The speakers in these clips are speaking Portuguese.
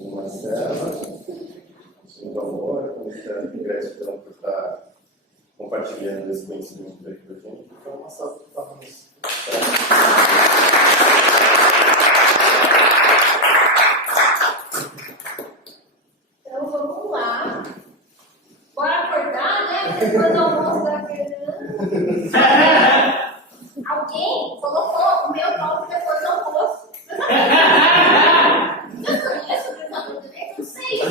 Marcela, muito amor, muita gratidão por estar compartilhando esse conhecimento aqui com a gente. Então, uma salva de palmas. Então, vamos lá. Bora acordar, né? Depois do almoço da Fernanda. Alguém colocou o meu nome depois do almoço. Eu conheço o pensamento dele? Não sei. O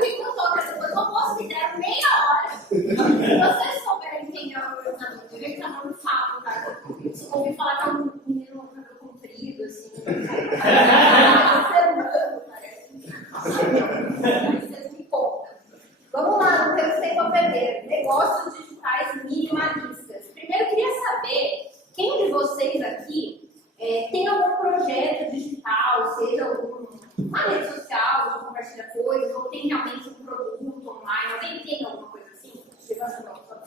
que eu toco depois do almoço? Me deram meia hora. Se vocês souberem quem é o pensamento dele, tá não falo, tá? Se ouvi falar que é um menino com cabelo comprido, assim. Vocês me contam. Vamos lá, não temos tempo a perder. Negócios digitais minimalistas. Primeiro, eu queria saber quem de vocês aqui tem algum projeto digital, seja uma rede social, que compartilha coisas, ou tem realmente um produto online. Alguém tem alguma coisa assim? Levanta a mão, por favor.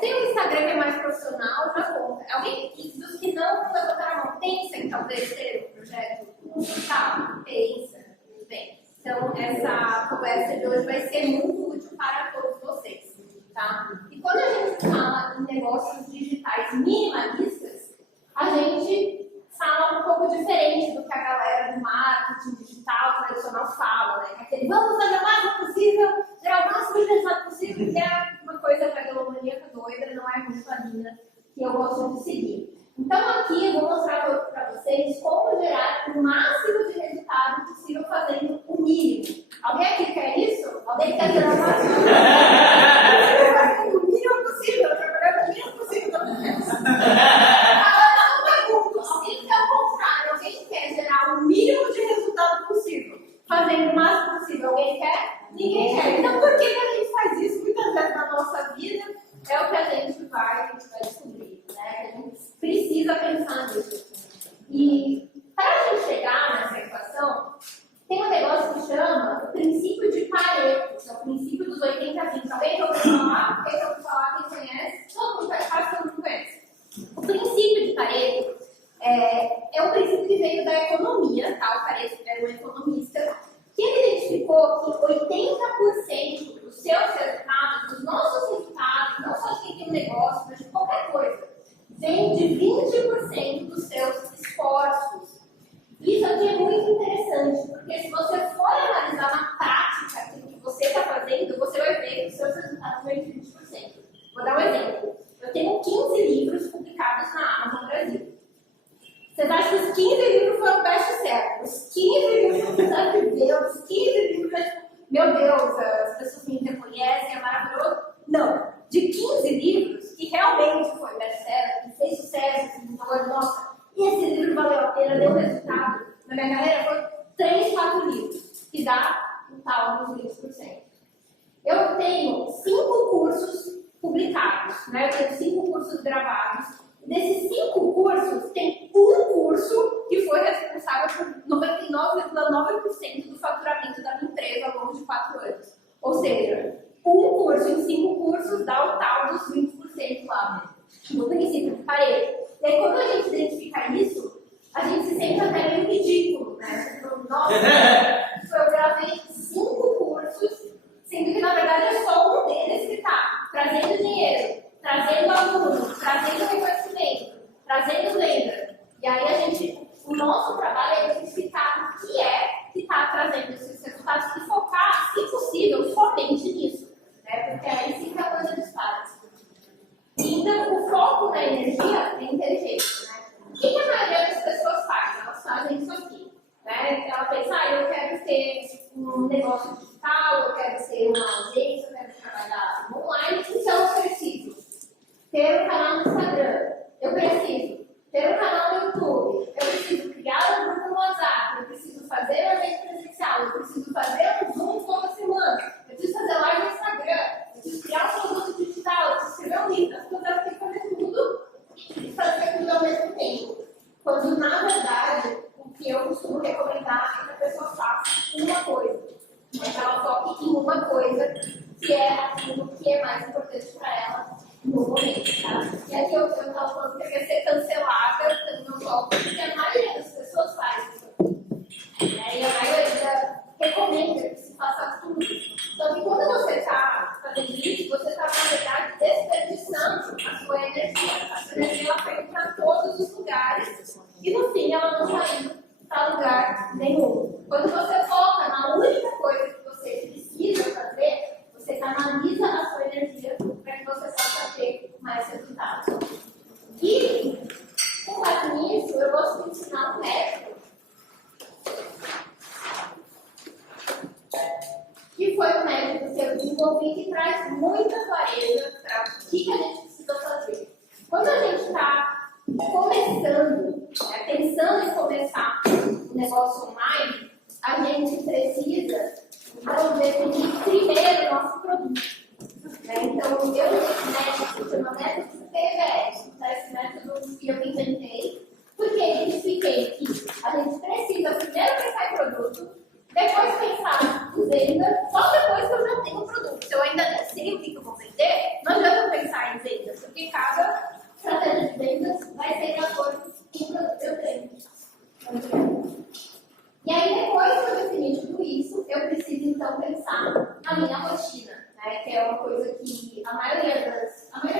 Tem um Instagram que é mais profissional, já conta. Alguém dos que não levantaram a mão, pensa em talvez ter um projeto digital? Pensa. Muito bem. Então, essa conversa de hoje vai ser muito útil para todos vocês. Tá? E quando a gente fala em negócios digitais minimalistas, a gente fala um pouco diferente do que a galera do marketing digital tradicional fala, né? Aquele, vamos fazer o máximo possível, gerar o máximo de resultado possível, que é uma coisa megalomaníaca doida, não é muito a linha que eu gosto de seguir. Então aqui eu vou mostrar para vocês como gerar o máximo de resultado possível fazendo o mínimo. Alguém aqui quer isso? Alguém quer gerar o máximo? Fazendo o mínimo possível, trabalhando o mínimo possível também. Alguém quer o contrário, alguém quer gerar o mínimo de resultado possível, fazendo o máximo possível. Alguém quer? Ninguém quer. Então por que a gente faz isso muitas vezes na nossa vida? É o que a gente vai descobrir, né? A gente precisa pensar nisso. E para a gente chegar nessa equação, tem um negócio que chama o princípio de Pareto, que é o princípio dos 80-20. Alguém já ouviu falar? Quem já ouviu falar? Quem conhece? Todo mundo faz, todo mundo conhece. O princípio de Pareto é um princípio que veio da economia, tá? O Pareto era um economista, que ele identificou que 80% dos seus resultados, dos nossos resultados, não só de quem tem um negócio, mas de qualquer coisa, vem de 20% dos seus esforços. Isso aqui é muito interessante, porque se você for analisar na prática aquilo que você está fazendo, você vai ver que os seus resultados vêm de 20%. Vou dar um exemplo. Eu tenho 15 livros publicados na Amazon Brasil. Vocês acham que os 15 livros foram best-seller? Os 15 livros que você viveu, os 15 livros, meu Deus, as pessoas me reconhecem, é maravilhoso. Não. De 15 livros que realmente foi best-seller, que fez sucesso, que falou, nossa, e esse livro valeu a pena, deu resultado. Na minha carreira foram 3, 4 livros, que dá um tal dos 20%. Eu tenho 5 cursos publicados, né? Eu tenho 5 cursos gravados. E desses 5 cursos, tem um curso que foi responsável por 99,9% do faturamento da minha empresa ao longo de 4 anos. Ou seja, um curso em 5 cursos dá o tal dos 20% lá, no princípio de Pareto. E aí, quando a gente identifica isso, a gente se sente até meio ridículo, né? Nossa, eu gravei 5 cursos, sendo que na verdade é só um deles que está trazendo dinheiro, trazendo aluno, trazendo reconhecimento, trazendo venda. E aí o nosso trabalho é identificar o que está trazendo esses resultados e focar, se possível, somente nisso. Né? Porque aí sim que a coisa dispara. Então, o foco da energia é inteligente. Né? O que a maioria das pessoas faz? Elas fazem isso aqui. Né? Ela pensa, eu quero ter um negócio digital, eu quero ter uma agência, eu quero trabalhar online, então eu preciso ter um canal no Instagram, eu preciso ter um canal no YouTube, eu preciso criar um grupo no WhatsApp, eu preciso fazer um evento presencial, eu preciso fazer um Zoom toda semana, eu preciso fazer live no Instagram, eu preciso criar um produto digital, eu preciso escrever um livro, as pessoas têm que fazer tudo e fazer tudo ao mesmo tempo. Quando, na verdade, o que eu costumo recomendar é que a pessoa faça uma coisa. Mas ela foque em uma coisa que é aquilo que é mais importante para ela no momento, tá? E aqui eu estava falando que eu ia ser cancelada pelo meu foco, porque a maioria das pessoas faz isso. fim ela não está indo para lugar nenhum. Quando você foca na única coisa que você precisa fazer, você canaliza a sua energia para que você possa ter mais resultados. E, com base nisso, eu gosto de ensinar um método que foi um método que eu desenvolvi que traz muita clareza para o que a gente precisa fazer. Quando a gente está começando, pensando em começar um negócio online, a gente precisa então, definir primeiro o nosso produto. Então, eu chamo método PVS. Esse método que eu inventei, porque eu identifiquei que a gente precisa primeiro pensar em produto, depois pensar em venda, só depois que eu já tenho o produto. Se eu ainda nem sei o que eu vou vender, não adianta eu pensar em venda, porque cada estratégia de vendas vai ser de acordo com o produto que eu tenho. E aí, depois que eu definir tudo isso, eu preciso então pensar na minha rotina, né? Que é uma coisa que a maioria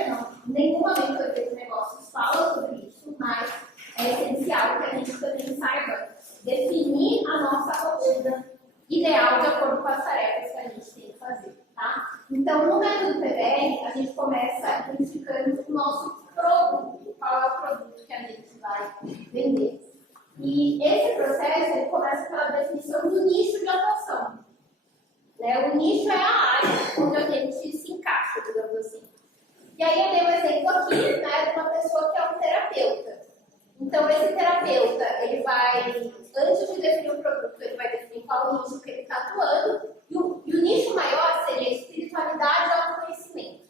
não, nenhuma mentoria de negócios fala sobre isso, mas é essencial que a gente também saiba definir a nossa rotina ideal de acordo com as tarefas que a gente tem que fazer, tá? Então, no método PBR, a gente começa identificando o nosso produto, qual é o produto que a gente vai vender. E esse processo ele começa pela definição do nicho de atuação. Né? O nicho é a área onde a gente se encaixa, digamos assim. E aí eu dei um exemplo aqui, né, de uma pessoa que é um terapeuta. Então esse terapeuta, ele vai, antes de definir o produto, ele vai definir qual o nicho que ele está atuando. E o nicho maior seria espiritualidade e autoconhecimento.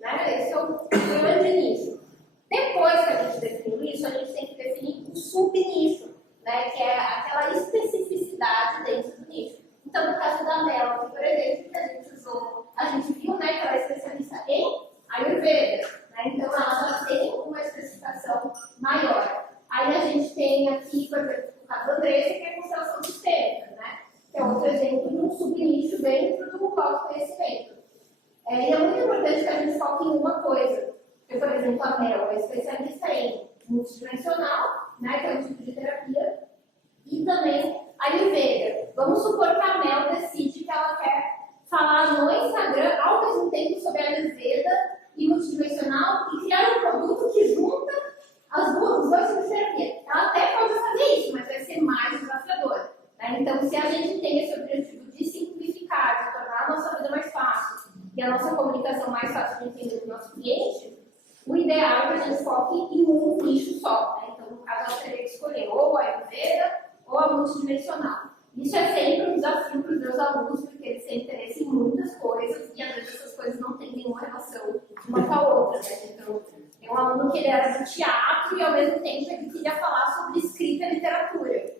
Né? Esse é o grande nicho. Depois que a gente definiu isso, a gente tem que definir um subnicho, né, que é aquela especificidade dentro do nicho. Então, no caso da Mel, por exemplo, que a gente usou, a gente viu, né, que ela é especialista em Ayurveda, né, então ela já tem uma especificação maior. Aí a gente tem aqui, por exemplo, o caso da Andressa, que é constelação sistêmica, né, que é outro exemplo de um subnicho dentro do autoconhecimento. E é muito importante que a gente foque em uma coisa. Porque, por exemplo, a Mel é especialista em multidimensional, né, que é um tipo de terapia, e também a Ayurveda. Vamos supor que a Mel decide que ela quer falar no Instagram ao mesmo tempo sobre a Ayurveda e multidimensional e criar um produto que junta os dois tipos de terapia. Ela até pode fazer isso, mas vai ser mais desafiador. Né? Então, se a gente tem esse objetivo de simplificar, de tornar a nossa vida mais fácil e a nossa comunicação mais fácil de entender do nosso cliente, o ideal é que a gente foque em um nicho só. Né? Então, no caso, ela teria que escolher ou a Ayurveda ou a multidimensional. Isso é sempre um desafio para os meus alunos, porque eles têm interesse em muitas coisas e às vezes essas coisas não têm nenhuma relação uma com a outra. Né? Então, tem um aluno que ele era do teatro e ao mesmo tempo ele queria falar sobre escrita e literatura.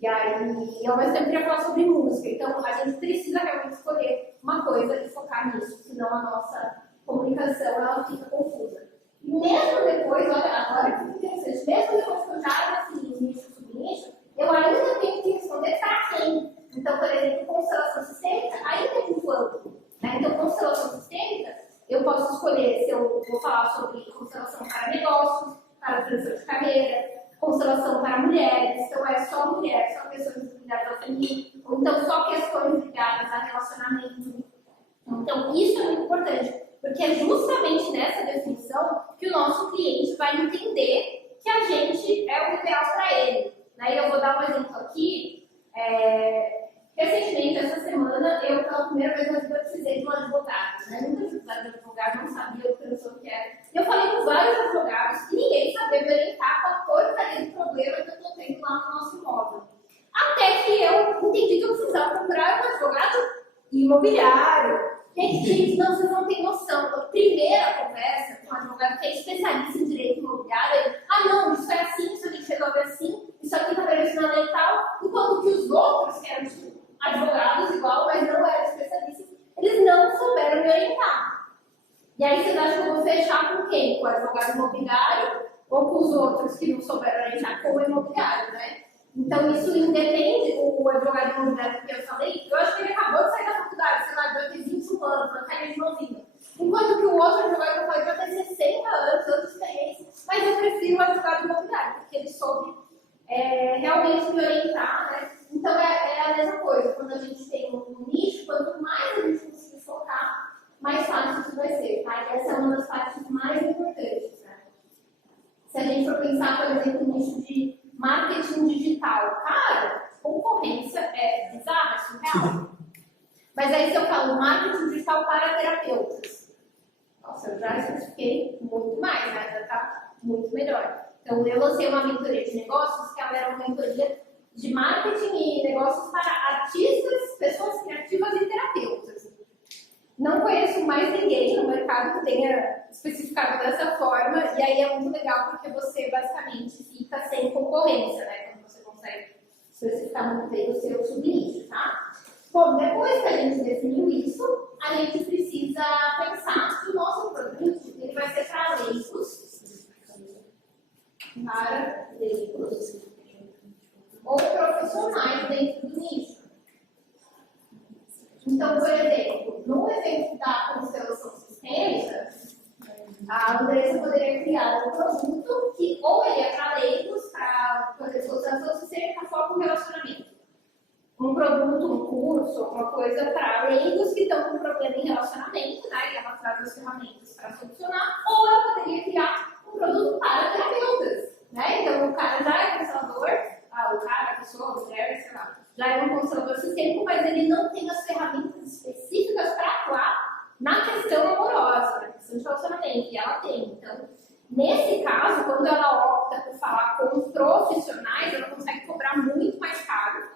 E aí, ao mesmo tempo, queria falar sobre música. Então, a gente precisa realmente escolher uma coisa e focar nisso, senão a nossa comunicação ela fica confusa. E mesmo depois, olha, agora que interessante, mesmo depois que eu já defini o nicho e subnicho, eu ainda tenho que responder para quem. Então, por exemplo, constelação sistêmica ainda é muito amplo. Né? Então, constelação sistêmica, eu posso escolher se eu vou falar sobre constelação para negócios, para transição de carreira, constelação para mulheres, então é só mulheres, só questões ligadas ao feminino, ou então só questões ligadas a relacionamento. Então, isso é muito importante, porque é justamente nessa definição que o nosso cliente vai entender que a gente é o ideal para ele. Né? Eu vou dar um exemplo aqui. Recentemente, essa semana, eu pela primeira vez na vida precisei de um advogado. Né? Nunca tinha precisado de um advogado, não sabia o que eu era. E eu falei com vários advogados e ninguém sabia me orientar com a porcaria do problema que eu estou tendo lá no nosso imóvel. Até que eu entendi que eu precisava procurar um advogado imobiliário. Gente, não, vocês não têm noção. A primeira conversa com um advogado que é especialista em direito imobiliário, ele, não, isso é assim, isso a gente resolve assim, isso aqui está previsto na lei e tal, enquanto que os outros, que eram advogados igual, mas não eram especialistas, eles não souberam me orientar. E aí vocês acham que eu vou fechar com quem? Com o advogado imobiliário ou com os outros que não souberam orientar com o imobiliário, né? Então, isso independe, o advogado imobiliário que eu falei, eu acho que ele acabou de sair da faculdade, sei lá, deve ter 21 anos, vai cair de novinho. Enquanto que o outro advogado que eu falei já tem 60 anos, anos de experiência, mas eu prefiro o advogado imobiliário, porque ele soube realmente me orientar, né? Então é a mesma coisa, quando a gente tem um nicho, quanto mais a gente conseguir focar, mais fácil isso vai ser, tá? E essa é uma das partes mais importantes, né? Se a gente for pensar, por exemplo, no nicho de marketing digital, cara, concorrência é bizarra, surreal. Mas aí se eu falo marketing digital para terapeutas, nossa, eu já especifiquei muito mais, né? Já tá muito melhor. Então, eu lancei uma mentoria de negócios, que ela era uma mentoria de marketing e negócios para artistas, pessoas criativas e terapeutas. Não conheço mais ninguém no mercado que tenha especificado dessa forma, e aí é muito legal porque você basicamente fica sem concorrência, né? Quando você consegue especificar muito bem o seu subnicho, tá? Bom, depois que a gente definiu isso, a gente precisa pensar que o nosso produto ele vai ser para leigos ou profissionais dentro do nicho. Então, por exemplo, no evento da constelação sistêmica, a Andressa poderia criar um produto que ou ele é para leigos, para constelação sistêmica, foco no relacionamento. Um produto, um curso, alguma coisa para leigos que estão com problema em relacionamento, né? E ela traz as ferramentas para solucionar, ou ela poderia criar um produto para terapeutas, né? Então o cara já é constelador, o cara, a pessoa, a mulher, sei lá, já é um constelador sistêmico, mas ele não tem as ferramentas específicas para atuar na questão amorosa, na questão de relacionamento, e ela tem. Então, nesse caso, quando ela opta por falar com os profissionais, ela consegue cobrar muito mais caro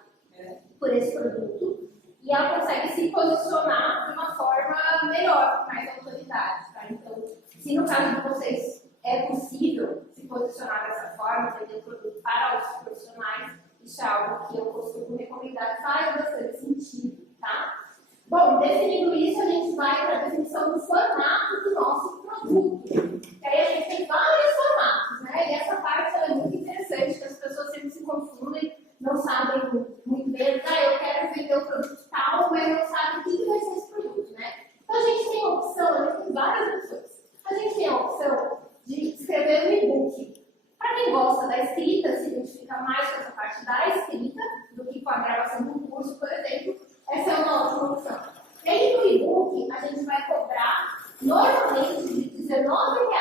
por esse produto e ela consegue se posicionar de uma forma melhor, com mais autoridade, tá? Então, se no caso de vocês é possível se posicionar dessa forma, vender o produto para os profissionais, isso é algo que eu costumo recomendar, faz bastante sentido, tá? Bom, definindo isso, a gente vai para a definição do formato do nosso produto. E aí a gente tem vários formatos, né? E essa parte é muito interessante, que as pessoas sempre se confundem, não sabem muito bem, eu quero vender o produto tal, mas não sabem o que vai ser esse produto, né? Então a gente tem a opção, a gente tem várias opções. A gente tem a opção de escrever um e-book. Para quem gosta da escrita, se identifica mais com essa parte da escrita do que com a gravação de um curso, por exemplo, essa é uma ótima opção. E aí no e-book a gente vai cobrar normalmente de R$19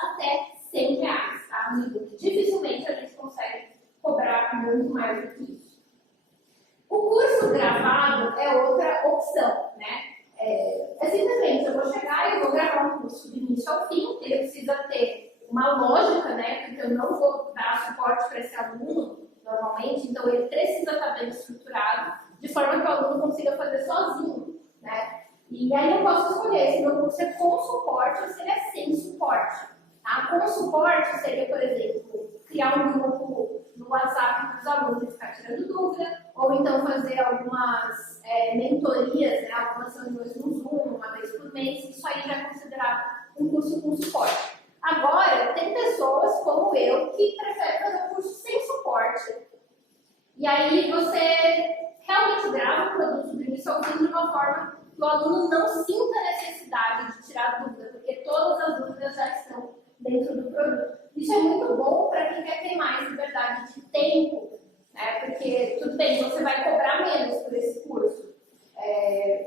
até R$100, tá? No e-book. Dificilmente a gente consegue cobrar muito mais do que isso. O curso gravado é outra opção, né? É simplesmente, eu vou chegar e eu vou gravar um curso de início ao fim, ele precisa ter uma lógica, né? Porque eu não vou dar suporte para esse aluno, normalmente, então ele precisa estar bem estruturado, de forma que o aluno consiga fazer sozinho, né? E aí eu posso escolher se meu curso é com suporte ou se ele é sem suporte. Tá? Com suporte seria, por exemplo, criar um grupo no WhatsApp para os alunos ficar tirando dúvida, ou então fazer algumas mentorias, né, algumas reuniões no Zoom, uma vez por mês, isso aí já é considerado um curso com suporte. Agora, tem pessoas como eu que preferem fazer um curso sem suporte, e aí você realmente grava o produto do início ao fim de uma forma que o aluno não sinta a necessidade de tirar dúvida, porque todas as dúvidas já estão dentro do produto. Isso é muito bom para quem quer ter mais liberdade de tempo, né? Porque, tudo bem, você vai cobrar menos por esse curso.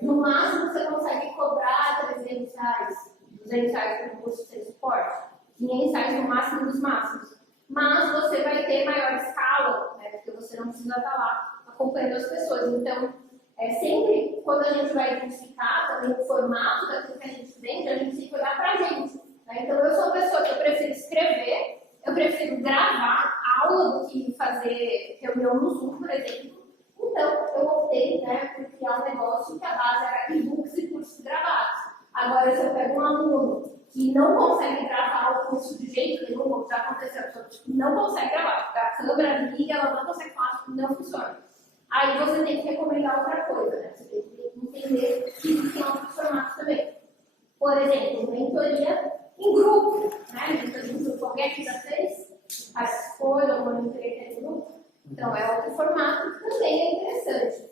No máximo, você consegue cobrar R$300, R$200 por um curso sem suporte, R$500 no máximo dos máximos. Mas você vai ter maior escala, né? Porque você não precisa estar lá acompanhando as pessoas. Então, sempre quando a gente vai identificar também o formato daquilo que a gente vende, a gente tem que olhar para a gente. Então, eu sou uma pessoa que eu prefiro escrever, eu prefiro gravar aula do que fazer reunião no Zoom, por exemplo. Então, eu optei, né, por criar um negócio que a base era e-books e cursos gravados. Agora, se eu pego um aluno que não consegue gravar o curso de jeito nenhum, já aconteceu, não consegue gravar, a câmera liga, ela não consegue falar, não funciona. Aí você tem que recomendar outra coisa, né? Você tem que entender que existem outros formatos também. Por exemplo, mentoria em grupo, né? Mentoria em grupo, alguém aqui já fez? Faz escolha, uma mentoria em grupo. Então, é outro formato que também é interessante.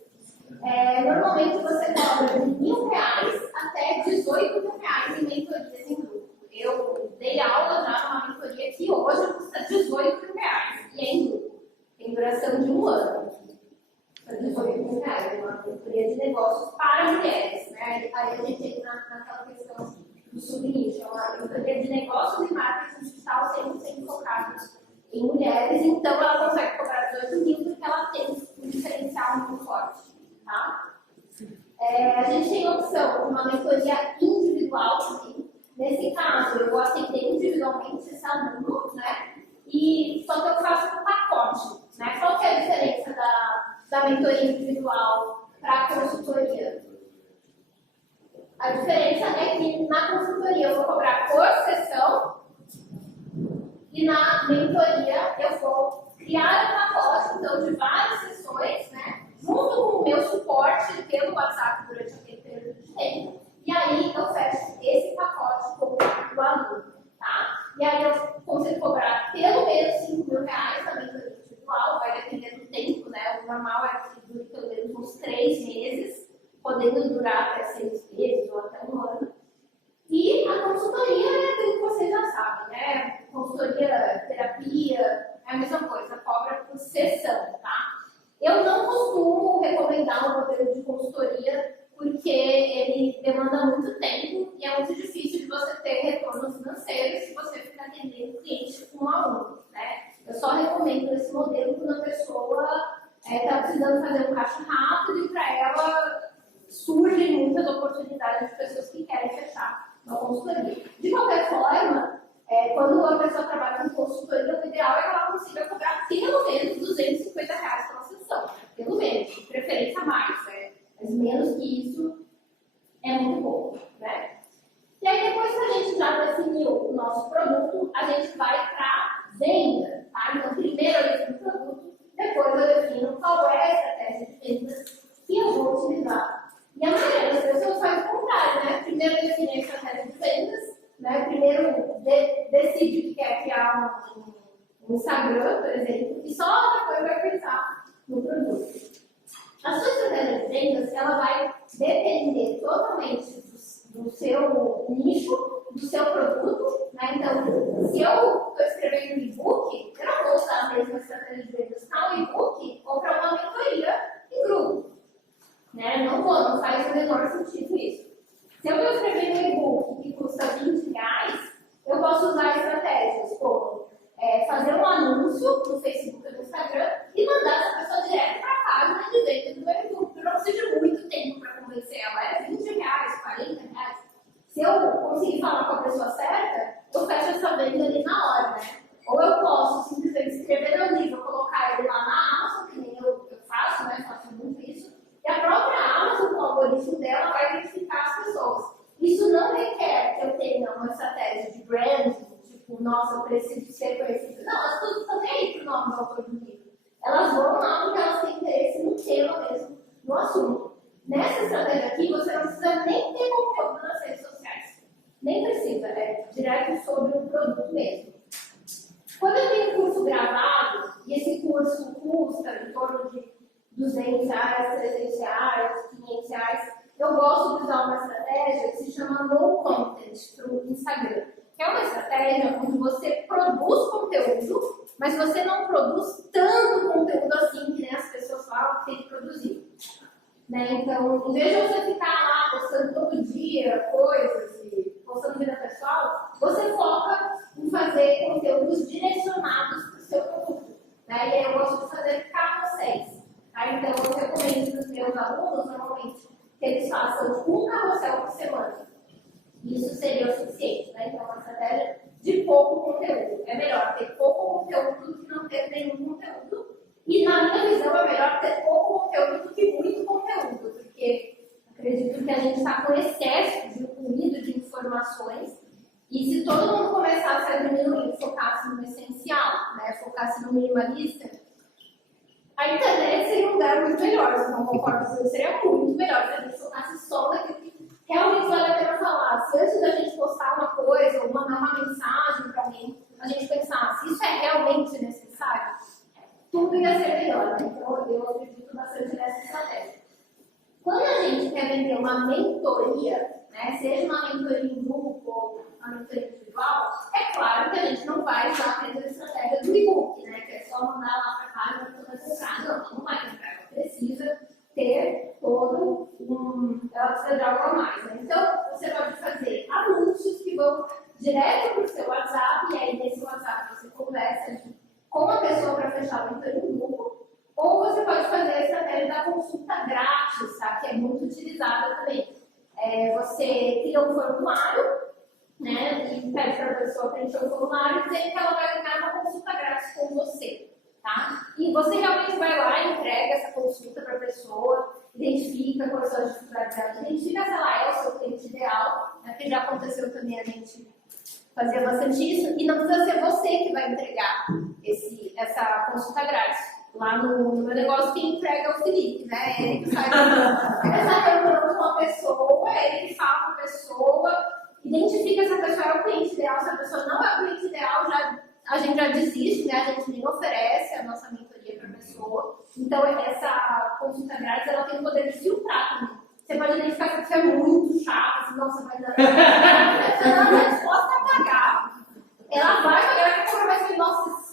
Normalmente você cobra de R$1.000 até R$18.000 em mentorias em grupo. Eu dei aula já numa mentoria que hoje custa R$18.000 e é em grupo. Tem duração de 1 ano. R$ 18.000, uma mentoria de negócios para mulheres. Né? Aí a gente entra naquela questão do subnicho, é uma mentoria de negócios e marketing digital 100% focados em mulheres, então ela consegue cobrar 18 mil porque ela tem um diferencial muito forte. Tá? A gente tem a opção de uma mentoria individual também. Nesse caso, eu vou atender individualmente esse aluno, né? Só que eu faço um pacote. Né? Qual que é a diferença da mentoria individual para a consultoria? A diferença é que na consultoria eu vou cobrar por sessão e na mentoria eu vou criar um pacote então, de várias sessões, né? Junto com o meu suporte pelo WhatsApp durante aquele período de tempo. E aí eu fecho esse pacote com o aluno. Tá? E aí eu consigo cobrar pelo menos R$ 5.000 na mentoria individual, vai depender do tempo, né? O normal é que dure pelo menos uns 3 meses, podendo durar até 6 meses ou até 1 ano. E a consultoria é aquilo que vocês já sabem, né? Consultoria, terapia, é a mesma coisa, cobra por sessão, tá? Eu não costumo recomendar um modelo de consultoria porque ele demanda muito tempo e é muito difícil de você ter retornos financeiros se você ficar atendendo cliente um a um, né? Eu só recomendo esse modelo quando a pessoa está precisando fazer um caixa rápido e para ela surgem muitas oportunidades de pessoas que querem fechar uma consultoria. De qualquer forma, quando a pessoa trabalha com consultoria, o ideal é que ela consiga cobrar pelo menos R$ 250 pela sessão. Pelo menos, de preferência mais, mas menos que isso é muito pouco, né? E aí, depois que a gente já definiu o nosso produto, a gente vai para a venda, tá? Então, primeiro eu defino o produto, depois eu defino qual é a estratégia de vendas que eu vou utilizar. E a maioria das pessoas faz o contrário, né? Primeiro define a estratégia de vendas, né? Primeiro decide que quer criar um Instagram, por exemplo, e só depois vai pensar no produto. A sua estratégia de vendas, ela vai depender totalmente do seu nicho, do seu produto, né? Então, se eu estou escrevendo um e-book, eu não vou usar a mesma estratégia de vendas para um e-book ou para uma mentoria em grupo. Né? Não faz o menor sentido isso. Se eu estou escrevendo um e-book que custa R$ 20, eu posso usar estratégias como fazer um anúncio no Facebook ou no Instagram e mandar essa pessoa direto para a página de venda do meu e-book. Eu não preciso de muito tempo para convencer ela. É R$ 20, R$ 40. Se eu conseguir falar com a pessoa certa, eu fecho essa venda ali na hora, né? Ou eu posso simplesmente escrever meu livro, colocar ele lá na Amazon, que nem eu faço, né? Faço muito isso. E a própria Amazon, com o algoritmo dela, vai identificar as pessoas. Isso não requer que eu tenha uma estratégia de branding, tipo, nossa, eu preciso ser conhecida. Não, elas tudo estão nem aí para o nome do autor do livro. Elas vão lá porque elas têm interesse no tema mesmo, no assunto. Nessa estratégia aqui, você não precisa nem ter conteúdo nas redes sociais. Nem precisa, é direto sobre o produto mesmo. Quando eu tenho um curso gravado, e esse curso custa em torno de R$ 200, R$ 300, R$ 500, eu gosto de usar uma estratégia que se chama no content para o Instagram. Que é uma estratégia onde você produz conteúdo, mas você não produz tanto conteúdo assim que nem as pessoas falam que tem que produzir. Né? Então, em vez de você ficar lá postando todo dia coisas e postando vida pessoal, você foca em fazer conteúdos direcionados para o seu produto. Né? E aí eu gosto de fazer carrosséis. Tá? Então, eu recomendo para os meus alunos, normalmente, que eles façam um carrossel por semana. Isso seria o suficiente. Né? Então, uma estratégia de pouco conteúdo. É melhor ter pouco conteúdo do que não ter nenhum conteúdo. E, na minha visão, é melhor ter pouco conteúdo do que muito conteúdo, porque acredito que a gente está com excesso de ruído de informações, e se todo mundo começasse a diminuir, focasse no essencial, né, focasse no minimalista, a internet seria um lugar muito melhor. Eu não concordo com isso, seria muito melhor se a gente focasse só naquilo que realmente vale a pena falar. Se antes da gente postar uma coisa ou mandar uma mensagem para alguém, a gente pensasse, isso é realmente necessário? Tudo ia ser melhor, né? Então, eu acredito bastante nessa estratégia. Quando a gente quer vender uma mentoria, né, seja uma mentoria em grupo ou uma mentoria individual, é claro que a gente não vai usar a mesma estratégia do e-book, né, que é só mandar lá para a página toda ela precisa de algo a mais, né? Então, você pode fazer anúncios que vão direto para o seu WhatsApp, e aí nesse WhatsApp você conversa com a pessoa para fechar o mentoria em grupo, ou você pode fazer a estratégia da consulta grátis, tá? Que é muito utilizada também. Você cria um formulário, né? E pede para a pessoa preencher o formulário e dizer que ela vai ganhar uma consulta grátis com você, tá? E você realmente vai lá e entrega essa consulta para a pessoa, identifica quais são as dificuldades dela, identifica se ela é o seu cliente ideal, né? Que já aconteceu também a gente fazia bastante isso, e não precisa ser você que vai entregar essa consulta grátis. Lá no meu negócio, quem entrega é o Felipe, né? Ele que faz essa reunião com uma pessoa, ele que fala com a pessoa, identifica se a pessoa é o cliente ideal, se a pessoa não é o cliente ideal, a gente já desiste, né? A gente nem oferece a nossa mentoria para a pessoa. Então, essa consulta grátis, ela tem o poder de filtrar também. Você pode identificar que você é muito chato, senão você vai dar. Você não é disposta a pagar. Ela vai pagar, a pessoa vai ser, nossa,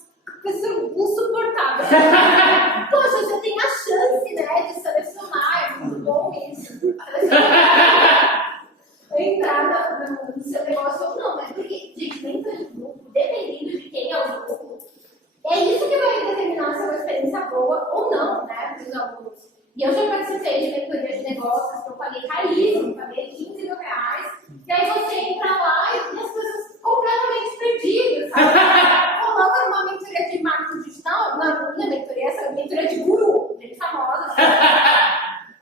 pessoa insuportável. Poxa, você tem a chance, né, de selecionar, é muito bom isso. Entrar no seu negócio ou não, né? Porque, gente, nem todo grupo, dependendo de quem é o grupo, é isso que vai determinar se é uma experiência boa ou não, né, para os alunos. E eu já participei de mentoria de negócios que eu paguei caríssimo, paguei 15 mil reais, e aí você entra lá e as pessoas completamente perdidas, sabe? Coloca numa mentoria de marketing digital, na minha mentoria, essa mentoria de guru, gente famosa,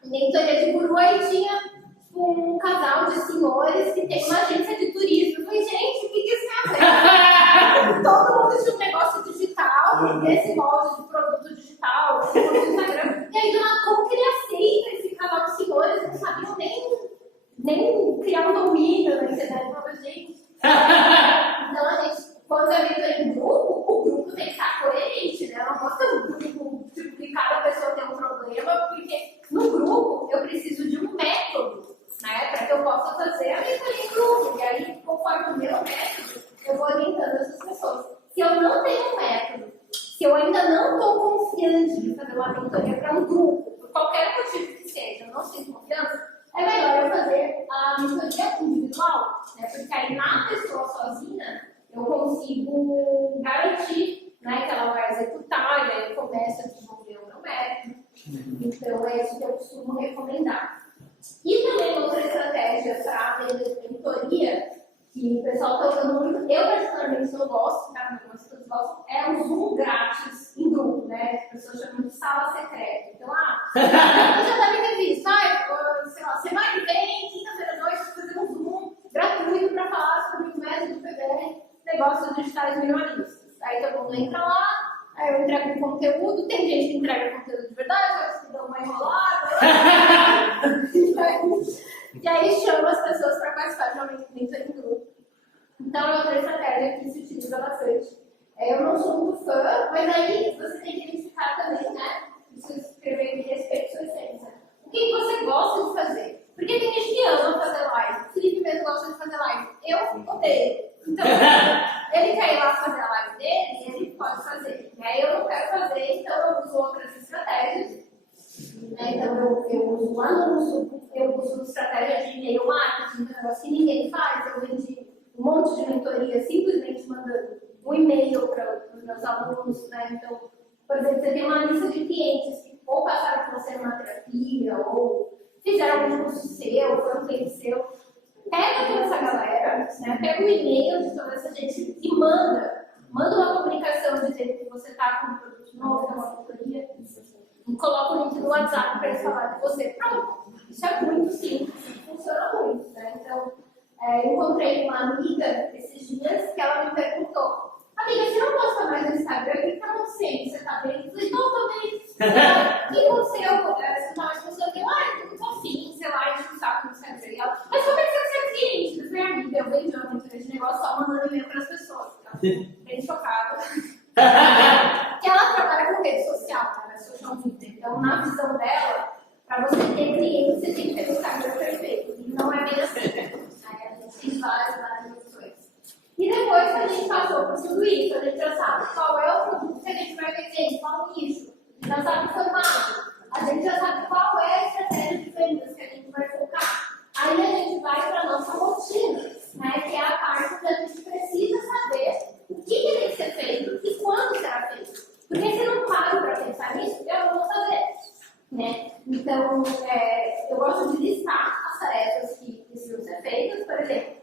mentoria de guru, aí tinha um casal de senhores que tem uma agência de turismo. Eu falei, gente, o que isso tem a ver? Todo mundo tinha um negócio digital, desse molde de produto digital, do Instagram. E aí, como que ele aceita esse casal de senhores? Não sabiam nem criar um domínio na internet. Eu falei, gente. Então, a gente, quando é mentoria em grupo, o grupo tem que estar coerente, né? Eu não posso ter um grupo tipo, que cada pessoa tem um problema, porque no grupo eu preciso de um método, né? Para que eu possa fazer a mentoria em grupo. E aí, conforme o meu método, eu vou orientando essas pessoas. Se eu não tenho um método, se eu ainda não estou confiante de fazer uma mentoria para um grupo, por qualquer motivo que seja, eu não sinto confiança, é melhor eu fazer a mentoria individual, né? Porque aí na pessoa sozinha eu consigo garantir, né, que ela vai executar, e aí eu começo a desenvolver o meu método. Então é isso que eu costumo recomendar. E também outra estratégia para venda de mentoria, que o pessoal está usando muito, eu particularmente não gosto, tá? Não gosto, eu gosto, é o Zoom grátis em grupo, né? As pessoas chamam de sala secreta. Então, você já deve ter visto, sei lá, semana que vem, quinta-feira à noite, fazer um Zoom gratuito para falar sobre o método PBR, negócios digitais minimalistas. Aí todo mundo entra lá, aí eu entrego o conteúdo, tem gente que entrega conteúdo de verdade, outros que dão uma enrolada. E aí chama as pessoas para participar de uma mentoria em grupo. Então é outra estratégia que se utiliza bastante. Eu não sou muito fã, mas aí você tem que identificar também, né? Você escrever a respeito da sua essência. O que você gosta de fazer? Porque tem gente que ama fazer live. O Felipe mesmo gosta de fazer live. Eu odeio. Então, ele quer ir lá fazer a live dele, ele pode fazer. E aí eu não quero fazer, então eu uso outras estratégias. Então eu uso um anúncio, eu uso estratégia de e-mail marketing, um negócio que ninguém faz. Eu vendi um monte de mentoria simplesmente mandando um e-mail para os meus alunos, né? Então, por exemplo, você tem uma lista de clientes que ou passaram por você numa terapia, ou fizeram um curso seu, foi um cliente seu. Pega toda essa galera, né? Pega o e-mail de toda essa gente e manda uma comunicação dizendo que você está com um produto novo, que é uma mentoria, e coloca o link no WhatsApp para eles falarem de você. Pronto, isso é muito simples, funciona muito, né? Então, eu encontrei uma amiga esses dias que ela me perguntou: amiga, você não posta mais no Instagram? O que está acontecendo? Você está bem? Eu falei, não, estou bem. O que aconteceu? Você está mais funcionando? Eu não estou afim, sei lá, enche o saco no Instagram. E ela, mas como é que você consegue cliente? Eu falei, amiga, eu vejo uma mentoria de negócio só mandando e-mail para as pessoas. Ela ficou bem chocada. Que ela trabalha com rede social, né? Social media. Então, na visão dela, para você ter cliente, você tem que ter o Instagram perfeito. E não é bem assim. Aí a gente tem várias opções. E depois que a gente passou por tudo isso, a gente já sabe qual é o produto que a gente vai vender, qual nicho, já sabe o formato, a gente já sabe qual é a estratégia de vendas que a gente vai focar. né? Então, eu gosto de listar as tarefas que precisam ser feitas. Por exemplo,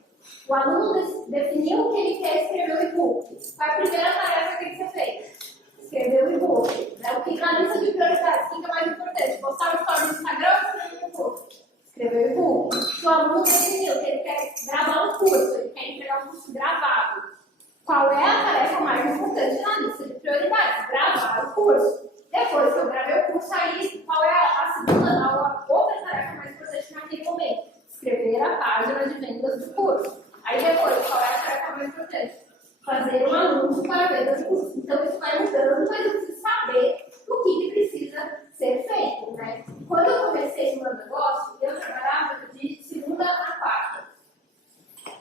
o aluno definiu que ele quer escrever o e-book. Qual é a primeira tarefa que tem que ser feita? Escrever o e-book. O que na lista de prioridades, o que é mais importante? Postar o story no Instagram ou escrever o e-book? Escrever o e-book. Se o aluno definiu que ele quer gravar um curso, ele quer entregar um curso gravado, qual é a tarefa mais importante na lista de prioridades? Gravar o curso. Depois que eu gravei o curso, aí qual é a segunda, a outra tarefa mais importante naquele momento? Escrever a página de vendas do curso. Aí depois, qual é a tarefa mais importante? Fazer um anúncio para a venda do curso. Então isso vai mudando, mas eu preciso saber o que precisa ser feito, né? Quando eu comecei o meu negócio, eu trabalhava de segunda a quarta.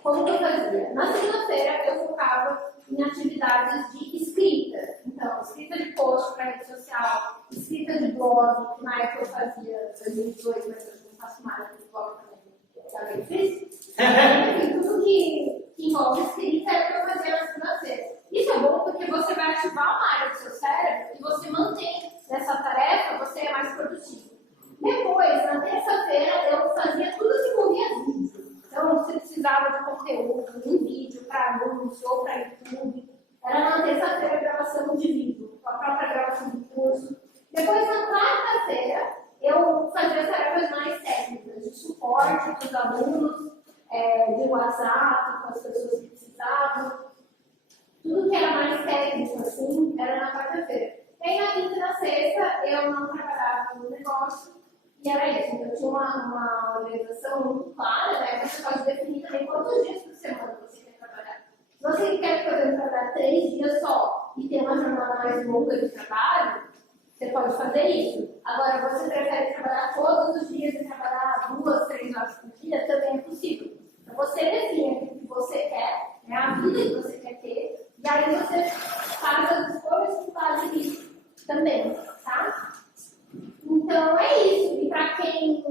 Como que eu fazia? Na segunda-feira eu focava em atividades de escrita. Então, escrita de post para rede social, escrita de blog, que na época eu fazia 2018, mas eu não faço mais de blog também fiz. Enfim, tudo que envolve escrita é o que eu fazia na segunda-feira. Isso é bom porque você vai ativar uma área do seu cérebro e você mantém nessa tarefa, você é mais produtivo. Depois, na terça-feira, eu fazia tudo que envolvia vídeo. Então, se precisava de conteúdo, em vídeo, para anúncio ou para YouTube, era na terça-feira a gravação de vídeo, a própria gravação do curso. Depois, na quarta-feira, eu fazia tarefas mais técnicas, de suporte para os alunos, de WhatsApp, com as pessoas que precisavam. Tudo que era mais técnico, assim, era na quarta-feira. E aí, na quinta e na sexta, eu não trabalhava no negócio, e era isso. Então, eu tinha uma organização muito clara, né? Você pode definir também quantos dias por semana você quer trabalhar. Se você quer, por exemplo, trabalhar 3 dias só e ter uma jornada mais longa de trabalho, você pode fazer isso. Agora, você prefere trabalhar todos os dias e trabalhar 2, 3 horas por dia, também é possível. Então, você define o que você quer, né? A vida que você quer ter, e aí você faz as escolhas que fazem isso também, tá? Então, é isso. E para quem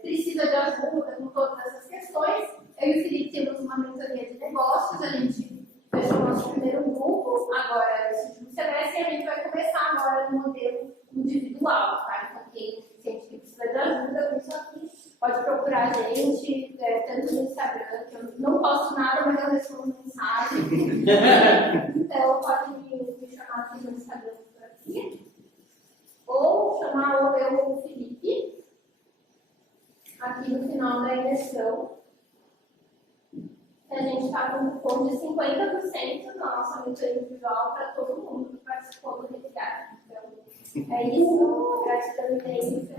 precisa de ajuda com todas essas questões, eu e o Felipe temos uma mentoria de negócios, a gente fechou o nosso primeiro grupo agora, esse último semestre, e a gente vai começar agora no modelo individual, tá? Então, quem sente que precisa de ajuda com isso aqui, pode procurar a gente, tanto no Instagram, que eu não posto nada, mas eu respondo mensagem. Então, pode me chamar aqui no Instagram por aqui. Ou chamar o Felipe, aqui no final da imersão. A gente está com um cupom de 50% na nossa mentoria individual para todo mundo que participou do resgate. Então, é isso. Gratidão imensa.